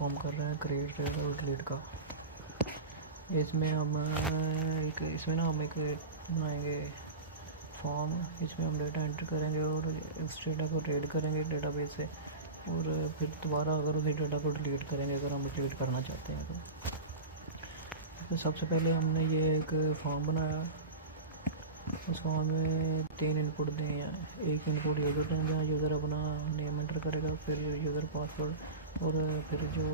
Perform कर रहे हैं क्रिएट और डिलीट का। इसमें हम एक बनाएंगे फॉर्म, इसमें हम डेटा एंटर करेंगे और इस डेटा को रीड करेंगे डेटाबेस से, और फिर दोबारा अगर उसी डेटा को डिलीट करेंगे अगर हम डिलीट करना चाहते हैं तो सबसे पहले हमने ये एक फॉर्म बनाया। उस फॉर्म में 3 इनपुट दिए हैं। एक इनपुट यूज़र देंगे, जहाँ यूज़र अपना नेम एंटर करेगा, फिर यूज़र पासवर्ड, और फिर जो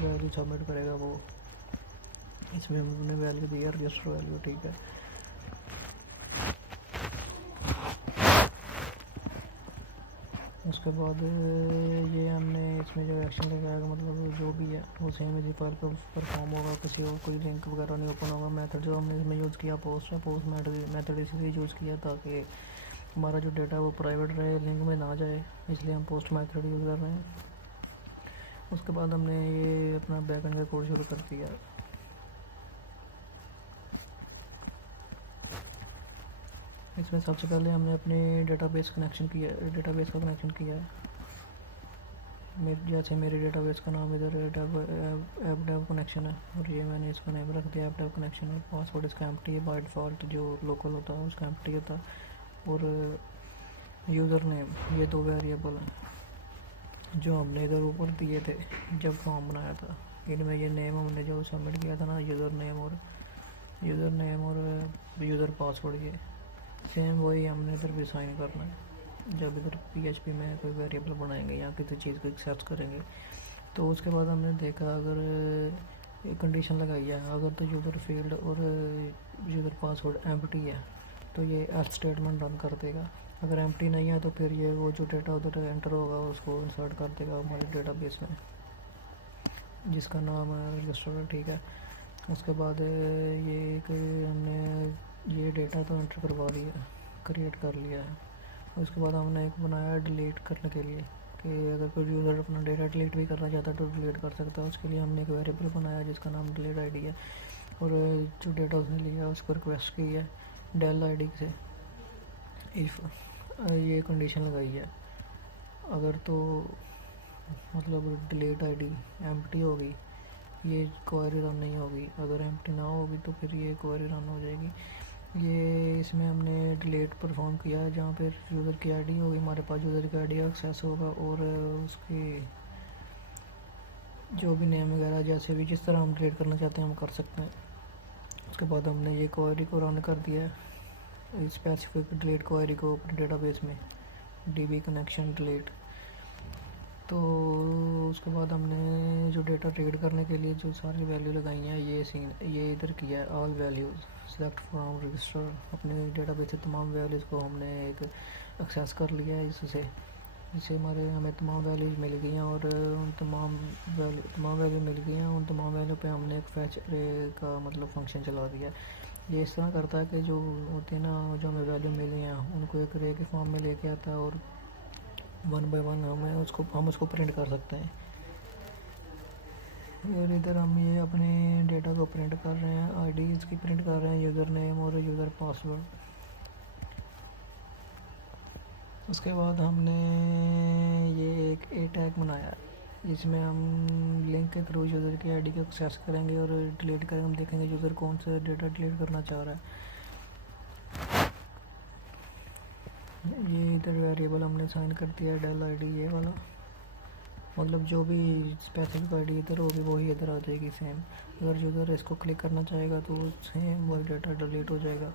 वैल्यू सबमिट करेगा वो, इसमें हमने वैल्यू दिया रजिस्टर वैल्यू, ठीक है। उसके बाद ये हमने इसमें जो एक्शन लगाएगा, मतलब जो भी है वो सेम इसी फाइल पर परफॉर्म होगा, किसी और कोई लिंक वगैरह नहीं ओपन होगा। मेथड जो हमने इसमें यूज़ किया पोस्ट है, पोस्ट मेथड इसलिए यूज़ किया ताकि हमारा जो डेटा है वो प्राइवेट रहे, लिंक में ना जाए, इसलिए हम पोस्ट मेथड यूज़ कर रहे हैं। उसके बाद हमने ये अपना बैकएंड का कोड शुरू कर दिया। इसमें सबसे पहले हमने अपने डेटाबेस का कनेक्शन किया है। जैसे मेरे डेटाबेस का नाम इधर ऐप डेव कनेक्शन है, और ये मैंने इसका नेम रख दिया ऐप डेव कनेक्शन, और पासवर्ड इसका एम्प्टी है, बाय डिफ़ॉल्ट जो लोकल होता है उसका एम्प्टी होता है, और यूज़र नेम, ये 2 वेरिएबल हैं जो हमने इधर ऊपर दिए थे जब फॉर्म बनाया था। इनमें ये नेम हमने जो सबमिट किया था ना, यूज़र नेम और यूज़र पासवर्ड, ये सेम वही हमने इधर भी साइन करना है जब इधर PHP में कोई वेरिएबल बनाएंगे या किसी चीज़ को एक्सेस करेंगे। तो उसके बाद हमने देखा, अगर एक कंडीशन लगाई है, अगर तो यूज़र फील्ड और यूज़र पासवर्ड एम्प्टी है तो ये एल्स स्टेटमेंट रन कर देगा। अगर एम्प्टी नहीं है तो फिर ये वो जो डेटा उधर एंटर होगा उसको इंसर्ट कर देगा हमारे डेटाबेस में, जिसका नाम है रजिस्टर, ठीक है। उसके बाद ये एक हमने ये डेटा तो एंटर करवा दिया, क्रिएट कर लिया है। उसके बाद हमने एक बनाया डिलीट करने के लिए, कि अगर कोई यूज़र अपना डेटा डिलीट भी करना चाहता है तो डिलीट कर सकता है। उसके लिए हमने एक वेरिएबल बनाया जिसका नाम डिलीट ID है, और जो डेटा उसने लिया उसको रिक्वेस्ट की है डेल ID से, इफ़ ये कंडीशन लगाई है, अगर तो मतलब डिलीट ID एम्प्टी होगी ये क्वेरी रन नहीं होगी, अगर एम्प्टी ना होगी तो फिर ये क्वेरी रन हो जाएगी। ये इसमें हमने डिलीट परफॉर्म किया है, जहाँ पर यूज़र की ID होगी, हमारे पास यूज़र की ID एक्सेस होगा, और उसकी जो भी नेम वगैरह जैसे भी जिस तरह हम डिलीट करना चाहते हैं हम कर सकते हैं। उसके बाद हमने ये क्वेरी को रन कर दिया है, स्पेसिफिक डिलीट क्वेरी को अपने डेटाबेस में, DB कनेक्शन डिलीट। तो उसके बाद हमने जो डेटा रीड करने के लिए जो सारी वैल्यू लगाई हैं, ये इधर किया है all values select from register. अपने डेटाबेस से तमाम वैल्यूज़ को हमने एक एक्सेस कर लिया है, इससे हमें तमाम वैल्यूज़ मिल गई हैं, और उन तमाम वैल्यू मिल गई हैं। उन तमाम वैल्यू पे हमने एक फैच का मतलब फंक्शन चला दिया। ये इस तरह करता है कि जो होते हैं ना, जो हमें वैल्यू मिली हैं उनको एक रे के फॉर्म में लेके आता है, और 1 बाय 1 हम उसको प्रिंट कर सकते हैं। और इधर हम ये अपने डेटा को प्रिंट कर रहे हैं, ID इसकी प्रिंट कर रहे हैं, यूज़र नेम और यूज़र पासवर्ड। उसके बाद हमने ये एक A टैग बनाया, जिसमें हम लिंक के थ्रू यूज़र की ID को एक्सेस करेंगे और डिलीट करेंगे। हम देखेंगे यूज़र कौन सा डेटा डिलीट करना चाह रहा है। ये इधर वेरिएबल हमने साइन कर दिया डेल ID, ये वाला, मतलब जो भी स्पेसिफिक ID इधर होगी वही इधर आ जाएगी सेम। अगर यूज़र इसको क्लिक करना चाहेगा तो सेम वही डेटा डिलीट हो जाएगा।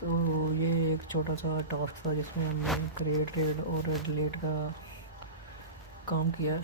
तो ये एक छोटा सा टास्क था जिसमें हमने क्रिएट और डिलीट का काम किया है।